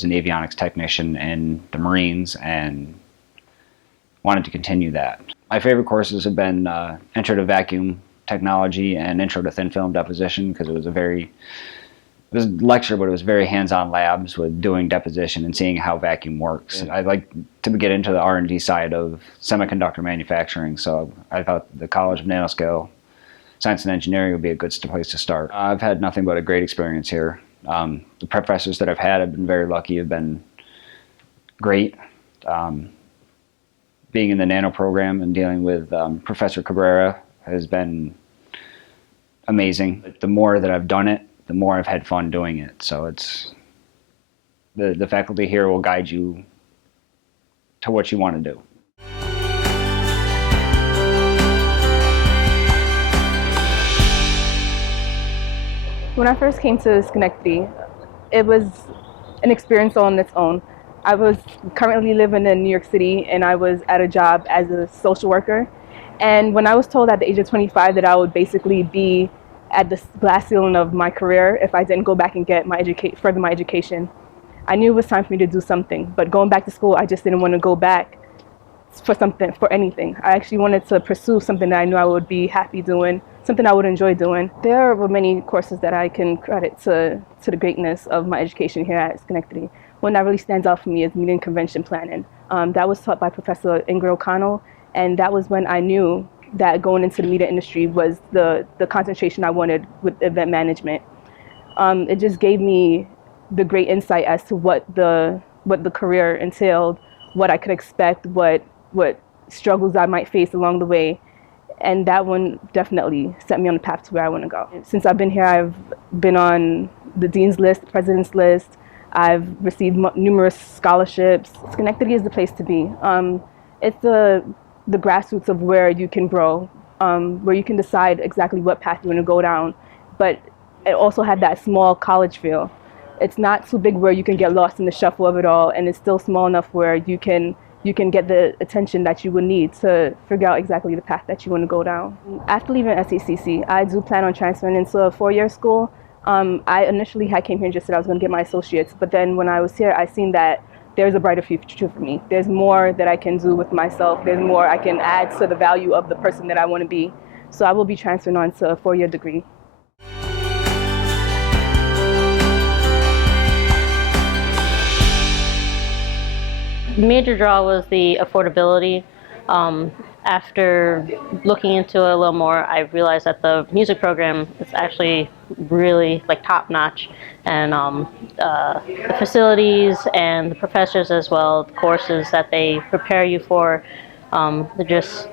as an avionics technician in the Marines and wanted to continue that. My favorite courses have been Intro to Vacuum Technology and Intro to Thin Film Deposition, because it was a lecture, but it was very hands-on labs with doing deposition and seeing how vacuum works. I'd like to get into the R&D side of semiconductor manufacturing, so I thought the College of Nanoscale Science and Engineering would be a good place to start. I've had nothing but a great experience here. The professors that I've had, I've been very lucky, have been great. Being in the nano program and dealing with Professor Cabrera has been amazing. The more that I've done it, the more I've had fun doing it. So it's the faculty here will guide you to what you want to do. When I first came to Schenectady, it was an experience on its own. I was currently living in New York City, and I was at a job as a social worker. And when I was told at the age of 25 that I would basically be at the glass ceiling of my career if I didn't go back and get further my education, I knew it was time for me to do something. But going back to school, I just didn't want to go back for anything. I actually wanted to pursue something that I knew I would be happy doing, something I would enjoy doing. There were many courses that I can credit to the greatness of my education here at Schenectady. One that really stands out for me is meeting convention planning. That was taught by Professor Ingrid O'Connell, and that was when I knew that going into the media industry was the concentration I wanted with event management. It just gave me the great insight as to what the career entailed, what I could expect, what struggles I might face along the way. And that one definitely set me on the path to where I want to go. Since I've been here, I've been on the dean's list, the president's list. I've received numerous scholarships. Schenectady is the place to be. It's the grassroots of where you can grow, where you can decide exactly what path you want to go down. But it also had that small college feel. It's not too big where you can get lost in the shuffle of it all, and it's still small enough where you can get the attention that you would need to figure out exactly the path that you want to go down. After leaving SCCC, I do plan on transferring into a four-year school. I initially came here and just said I was going to get my associates, but then when I was here, I seen that there's a brighter future for me. There's more that I can do with myself. There's more I can add to the value of the person that I want to be. So I will be transferring on to a four-year degree. The major draw was the affordability. After looking into it a little more, I realized that the music program is actually really top-notch, and the facilities and the professors as well, the courses that they prepare you for, they're just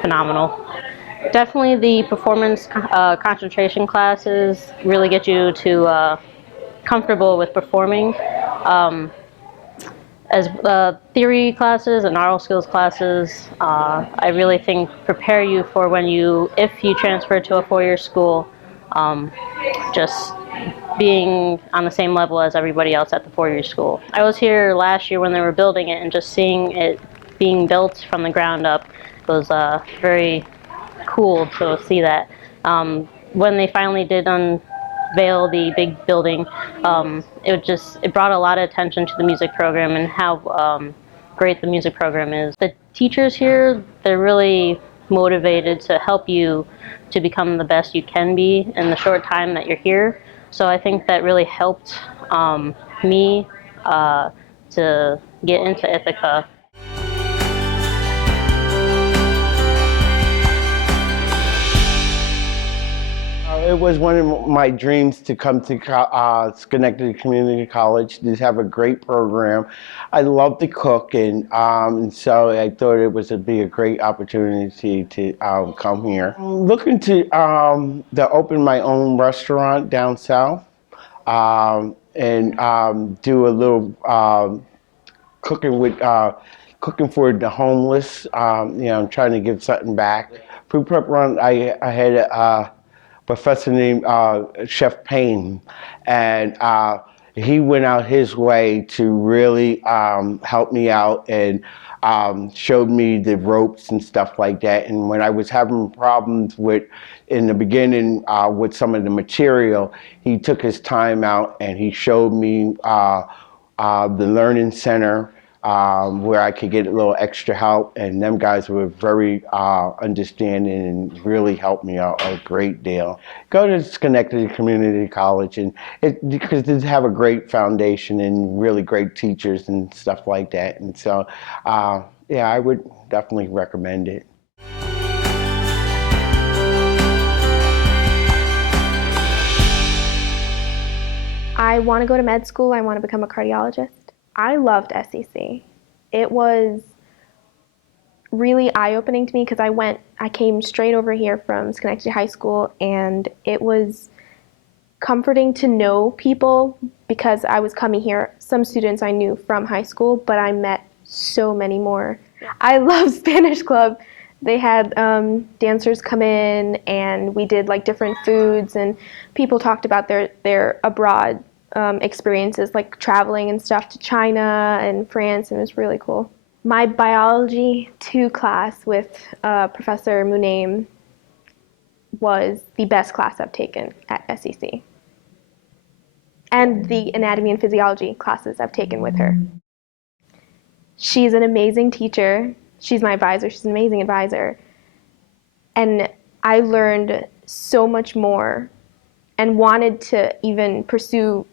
phenomenal. Definitely the performance concentration classes really get you to comfortable with performing. As theory classes and oral skills classes, I really think prepare you for if you transfer to a four-year school, just being on the same level as everybody else at the four-year school. I was here last year when they were building it, and just seeing it being built from the ground up was very cool to see that. When they finally did unveil the big building, it brought a lot of attention to the music program and how great the music program is. The teachers here, they're really motivated to help you to become the best you can be in the short time that you're here. So I think that really helped me to get into Ithaca. It was one of my dreams to come to Schenectady Community College. They have a great program. I love to cook, and so I thought it would be a great opportunity to come here. I'm looking to open my own restaurant down south and do a little cooking for the homeless. I'm trying to give something back. Food prep run, I had a professor named Chef Payne, and he went out his way to really help me out, and showed me the ropes and stuff like that. And when I was having problems with, in the beginning, with some of the material, he took his time out and he showed me the Learning Center, where I could get a little extra help, and them guys were very understanding and really helped me out a great deal. Go to Schenectady Community College, and because they have a great foundation and really great teachers and stuff like that. And so, yeah, I would definitely recommend it. I want to go to med school. I want to become a cardiologist. I loved SCC. It was really eye-opening to me because I came straight over here from Schenectady High School, and it was comforting to know people because I was coming here. Some students I knew from high school, but I met so many more. I love Spanish Club. They had dancers come in, and we did like different foods, and people talked about their abroad experiences, like traveling and stuff to China and France, and it was really cool. My biology 2 class with Professor Munaim was the best class I've taken at SCC. And the anatomy and physiology classes I've taken with her. She's an amazing teacher. She's my advisor. She's an amazing advisor. And I learned so much more and wanted to even pursue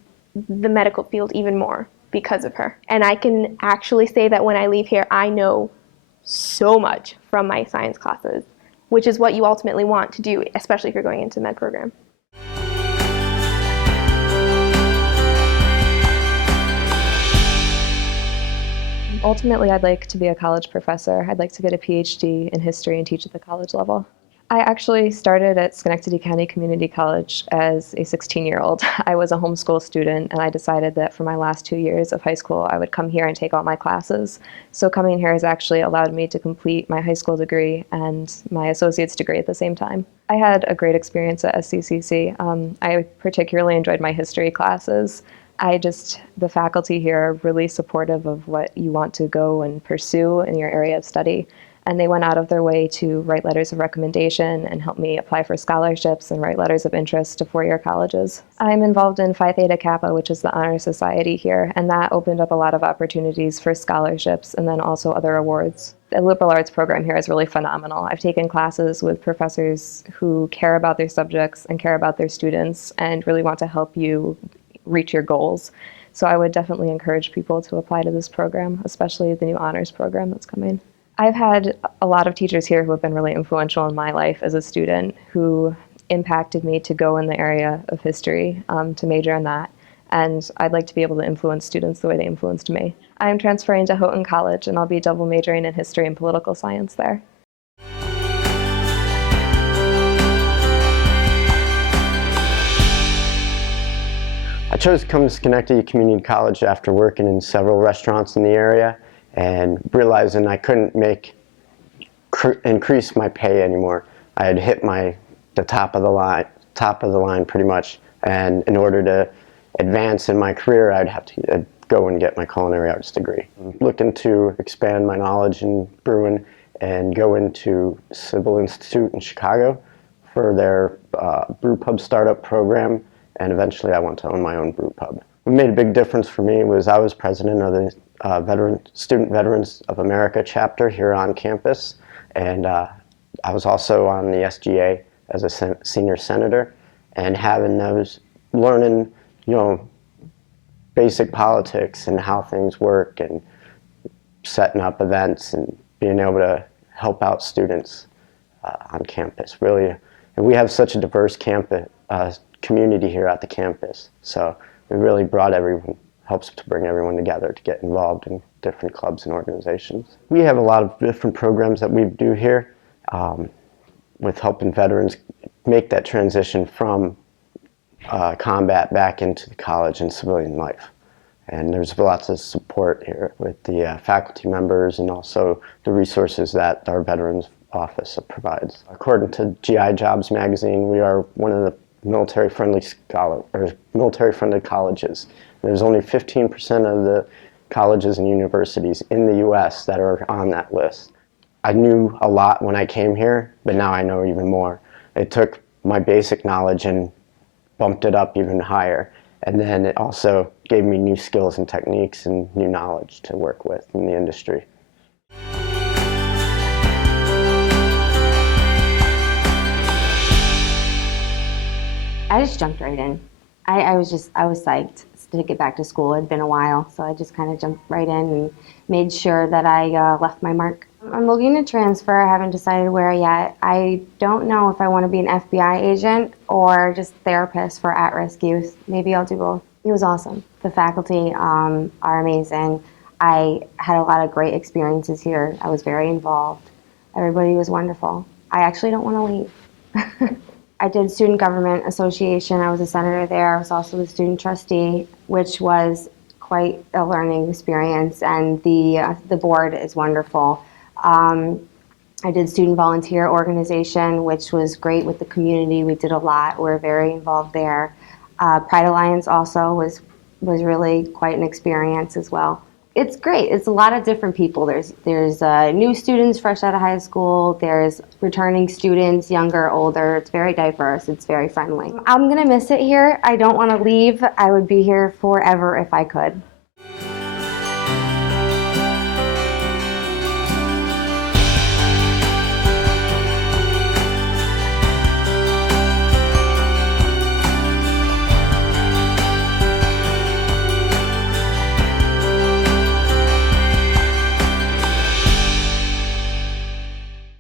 the medical field even more because of her. And I can actually say that when I leave here, I know so much from my science classes, which is what you ultimately want to do, especially if you're going into the med program. Ultimately, I'd like to be a college professor. I'd like to get a PhD in history and teach at the college level. I actually started at Schenectady County Community College as a 16-year-old. I was a homeschool student, and I decided that for my last 2 years of high school, I would come here and take all my classes. So coming here has actually allowed me to complete my high school degree and my associate's degree at the same time. I had a great experience at SCCC. I particularly enjoyed my history classes. The faculty here are really supportive of what you want to go and pursue in your area of study. And they went out of their way to write letters of recommendation and help me apply for scholarships and write letters of interest to four-year colleges. I'm involved in Phi Theta Kappa, which is the honor society here, and that opened up a lot of opportunities for scholarships and then also other awards. The liberal arts program here is really phenomenal. I've taken classes with professors who care about their subjects and care about their students and really want to help you reach your goals. So I would definitely encourage people to apply to this program, especially the new honors program that's coming. I've had a lot of teachers here who have been really influential in my life as a student who impacted me to go in the area of history, to major in that. And I'd like to be able to influence students the way they influenced me. I'm transferring to Houghton College, and I'll be double majoring in history and political science there. I chose to come to Schenectady Community College after working in several restaurants in the area and realizing I couldn't increase my pay anymore. I had hit the top of the line pretty much, and in order to advance in my career, I'd have to go and get my culinary arts degree. I'm looking to expand my knowledge in brewing and go into Civil Institute in Chicago for their brew pub startup program, and eventually I want to own my own brew pub. What made a big difference for me was I was president of the Student Veterans of America chapter here on campus, and I was also on the SGA as a senior senator, and having those, learning, basic politics and how things work and setting up events and being able to help out students on campus. Really, and we have such a diverse campus community here at the campus, so it really helps to bring everyone together to get involved in different clubs and organizations. We have a lot of different programs that we do here with helping veterans make that transition from combat back into the college and civilian life. And there's lots of support here with the faculty members and also the resources that our Veterans Office provides. According to GI Jobs magazine, we are one of the military-friendly colleges. There's only 15% of the colleges and universities in the US that are on that list. I knew a lot when I came here, but now I know even more. It took my basic knowledge and bumped it up even higher. And then it also gave me new skills and techniques and new knowledge to work with in the industry. I just jumped right in. I was psyched to get back to school. It had been a while, so I just kind of jumped right in and made sure that I left my mark. I'm looking to transfer. I haven't decided where yet. I don't know if I want to be an FBI agent or just therapist for at-risk youth. Maybe I'll do both. It was awesome. The faculty are amazing. I had a lot of great experiences here. I was very involved. Everybody was wonderful. I actually don't want to leave. I did Student Government Association. I was a senator there. I was also the student trustee, which was quite a learning experience, and the board is wonderful. I did Student Volunteer Organization, which was great with the community. We did a lot. We were very involved there. Pride Alliance also was really quite an experience as well. It's great. It's a lot of different people. There's new students fresh out of high school. There's returning students, younger, older. It's very diverse. It's very friendly. I'm gonna miss it here. I don't want to leave. I would be here forever if I could.